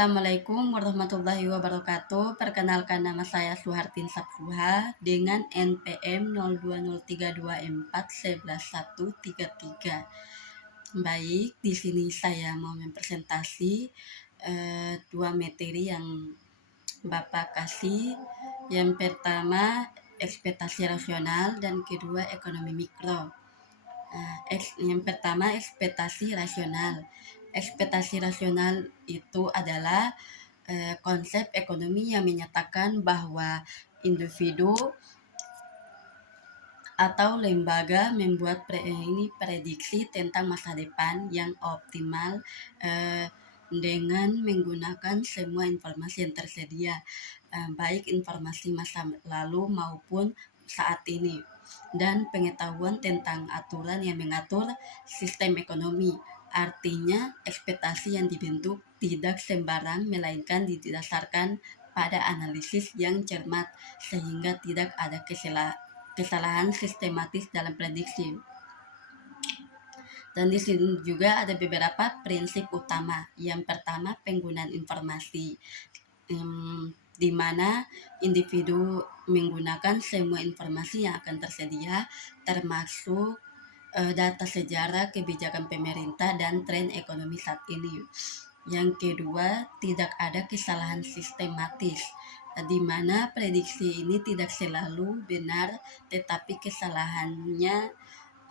Assalamualaikum warahmatullahi wabarakatuh. Perkenalkan, nama saya Suhartin Sapsuha dengan NPM 020324111133. Baik, di sini saya mau mempresentasi dua materi yang Bapak kasih. Yang pertama ekspektasi rasional dan kedua ekonomi mikro. Yang pertama ekspektasi rasional. Ekspektasi rasional itu adalah konsep ekonomi yang menyatakan bahwa individu atau lembaga membuat prediksi tentang masa depan yang optimal dengan menggunakan semua informasi yang tersedia, baik informasi masa lalu maupun saat ini, dan pengetahuan tentang aturan yang mengatur sistem ekonomi. Artinya, ekspektasi yang dibentuk tidak sembarang, melainkan didasarkan pada analisis yang cermat, sehingga tidak ada kesalahan sistematis dalam prediksi. Dan di sini juga ada beberapa prinsip utama. Yang pertama, penggunaan informasi, di mana individu menggunakan semua informasi yang akan tersedia, termasuk data sejarah, kebijakan pemerintah, dan tren ekonomi saat ini. Yang kedua, tidak ada kesalahan sistematis, di mana prediksi ini tidak selalu benar, tetapi kesalahannya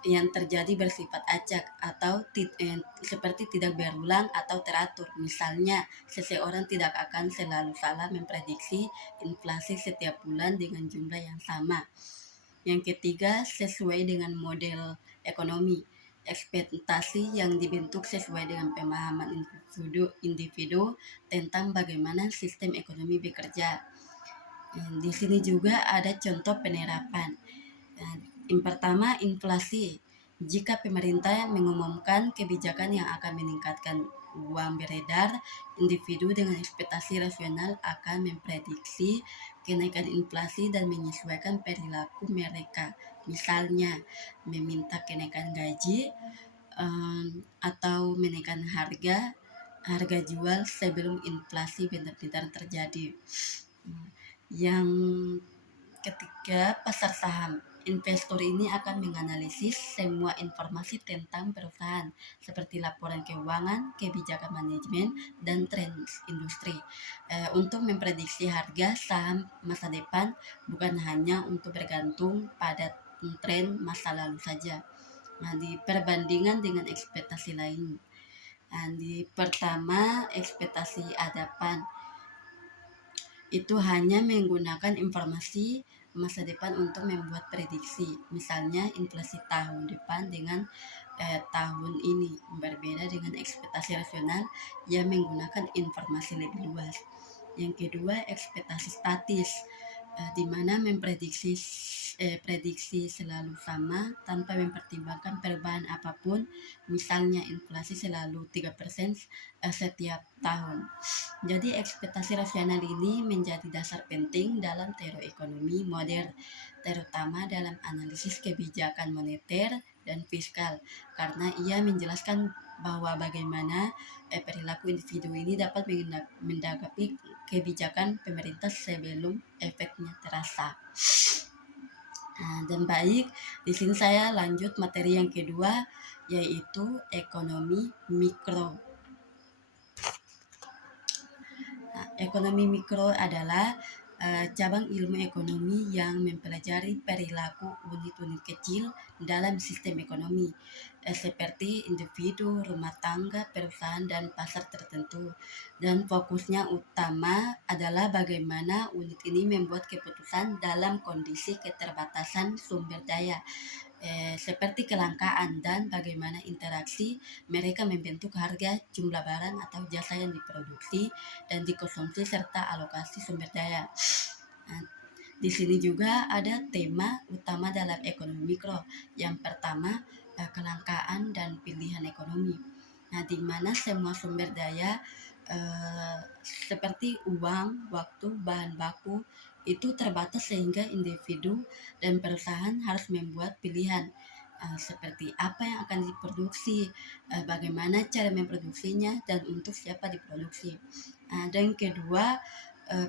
yang terjadi bersifat acak atau seperti tidak berulang atau teratur. Misalnya, seseorang tidak akan selalu salah memprediksi inflasi setiap bulan dengan jumlah yang sama. Yang ketiga, sesuai dengan model ekonomi. Ekspektasi yang dibentuk sesuai dengan pemahaman individu tentang bagaimana sistem ekonomi bekerja. Di sini juga ada contoh penerapan. Yang pertama, inflasi. Jika pemerintah mengumumkan kebijakan yang akan meningkatkan uang beredar, individu dengan ekspektasi rasional akan memprediksi kenaikan inflasi dan menyesuaikan perilaku mereka. Misalnya, meminta kenaikan gaji atau menaikkan harga jual sebelum inflasi benar-benar terjadi. Yang ketiga, pasar saham. Investor ini akan menganalisis semua informasi tentang perusahaan seperti laporan keuangan, kebijakan manajemen, dan tren industri untuk memprediksi harga saham masa depan, bukan hanya untuk bergantung pada tren masa lalu saja. Nah, di perbandingan dengan ekspektasi lain. Nah, di pertama, ekspektasi hadapan itu hanya menggunakan informasi masa depan untuk membuat prediksi. Misalnya, inflasi tahun depan dengan tahun ini berbeda dengan ekspektasi rasional yang menggunakan informasi lebih luas. Yang kedua, ekspektasi statis, di mana memprediksi prediksi selalu sama tanpa mempertimbangkan perubahan apapun. Misalnya, inflasi selalu 3% setiap tahun. Jadi ekspektasi rasional ini menjadi dasar penting dalam teori ekonomi modern, terutama dalam analisis kebijakan moneter dan fiskal, karena ia menjelaskan bahwa bagaimana perilaku individu ini dapat menanggapi kebijakan pemerintah sebelum efeknya terasa. Dan baik, di sini saya lanjut materi yang kedua, yaitu ekonomi mikro. Ekonomi mikro adalah cabang ilmu ekonomi yang mempelajari perilaku unit-unit kecil dalam sistem ekonomi, seperti individu, rumah tangga, perusahaan, dan pasar tertentu. Dan fokusnya utama adalah bagaimana unit ini membuat keputusan dalam kondisi keterbatasan sumber daya, seperti kelangkaan, dan bagaimana interaksi mereka membentuk harga, jumlah barang atau jasa yang diproduksi dan dikonsumsi, serta alokasi sumber daya. Di sini juga ada tema utama dalam ekonomi mikro. Yang pertama, kelangkaan dan pilihan ekonomi. Nah, di mana semua sumber daya seperti uang, waktu, bahan baku itu terbatas, sehingga individu dan perusahaan harus membuat pilihan seperti apa yang akan diproduksi, bagaimana cara memproduksinya, dan untuk siapa diproduksi. Dan kedua,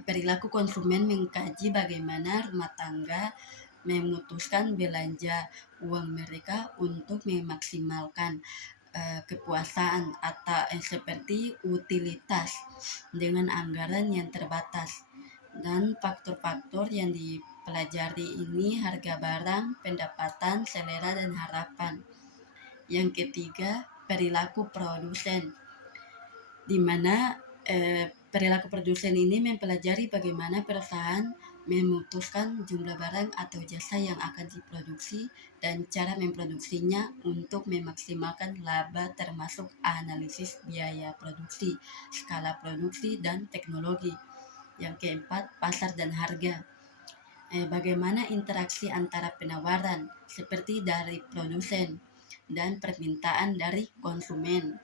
perilaku konsumen mengkaji bagaimana rumah tangga memutuskan belanja uang mereka untuk memaksimalkan kepuasan atau seperti utilitas dengan anggaran yang terbatas. Dan faktor-faktor yang dipelajari ini harga barang, pendapatan, selera, dan harapan. Yang ketiga, perilaku produsen, di mana perilaku produsen ini mempelajari bagaimana perusahaan memutuskan jumlah barang atau jasa yang akan diproduksi dan cara memproduksinya untuk memaksimalkan laba, termasuk analisis biaya produksi, skala produksi, dan teknologi. Yang keempat, pasar dan harga. Bagaimana interaksi antara penawaran seperti dari produsen dan permintaan dari konsumen,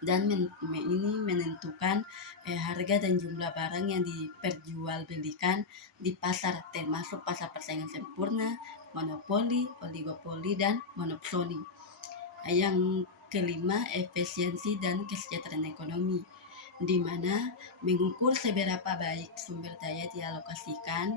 dan ini menentukan harga dan jumlah barang yang diperjualbelikan di pasar, termasuk pasar persaingan sempurna, monopoli, oligopoli, dan monopsoni. Yang kelima, efisiensi dan kesejahteraan ekonomi, di mana mengukur seberapa baik sumber daya dialokasikan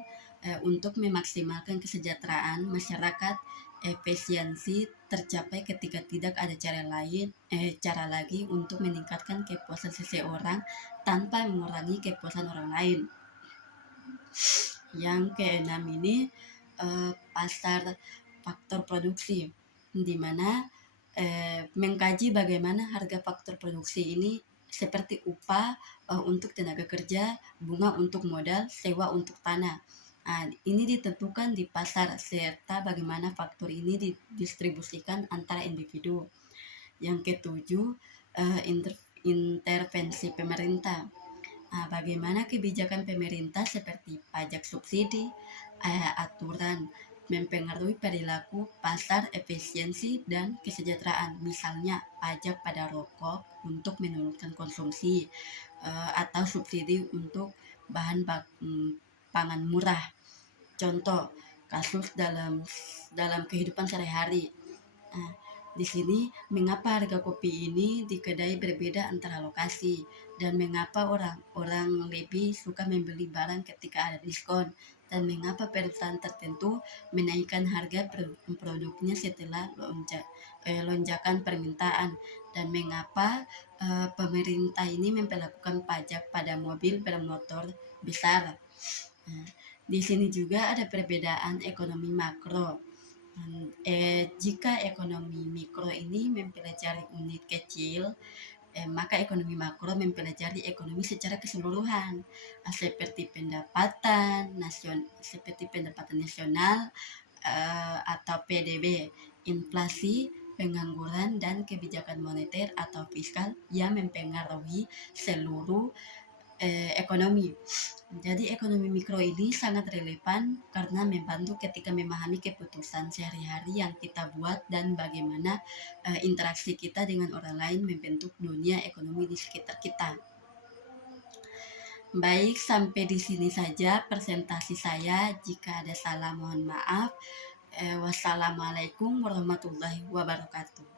untuk memaksimalkan kesejahteraan masyarakat. Efisiensi tercapai ketika tidak ada cara lagi untuk meningkatkan kepuasan seseorang tanpa mengurangi kepuasan orang lain. Yang keenam ini pasar faktor produksi, di mana mengkaji bagaimana harga faktor produksi ini seperti upah untuk tenaga kerja, bunga untuk modal, sewa untuk tanah. Ini ditentukan di pasar serta bagaimana faktor ini didistribusikan antara individu. Yang ketujuh, intervensi pemerintah. Bagaimana kebijakan pemerintah seperti pajak subsidi, aturan mempengaruhi perilaku pasar, efisiensi, dan kesejahteraan. Misalnya pajak pada rokok untuk menurunkan konsumsi, atau subsidi untuk bahan pangan murah. Contoh kasus dalam kehidupan sehari-hari. Di sini mengapa harga kopi ini di kedai berbeda antara lokasi, dan mengapa orang lebih suka membeli barang ketika ada diskon, dan mengapa perusahaan tertentu menaikkan harga produknya setelah lonjakan permintaan, dan mengapa pemerintah ini memperlakukan pajak pada mobil bermotor besar. Di sini juga ada perbedaan ekonomi makro. Jika ekonomi mikro ini mempelajari unit kecil, maka ekonomi makro mempelajari ekonomi secara keseluruhan, seperti pendapatan nasional atau PDB, inflasi, pengangguran, dan kebijakan moneter atau fiskal yang mempengaruhi seluruh ekonomi. Jadi ekonomi mikro ini sangat relevan karena membantu ketika memahami keputusan sehari-hari yang kita buat dan bagaimana interaksi kita dengan orang lain membentuk dunia ekonomi di sekitar kita. Baik, sampai di sini saja presentasi saya. Jika ada salah mohon maaf. Wassalamualaikum warahmatullahi wabarakatuh.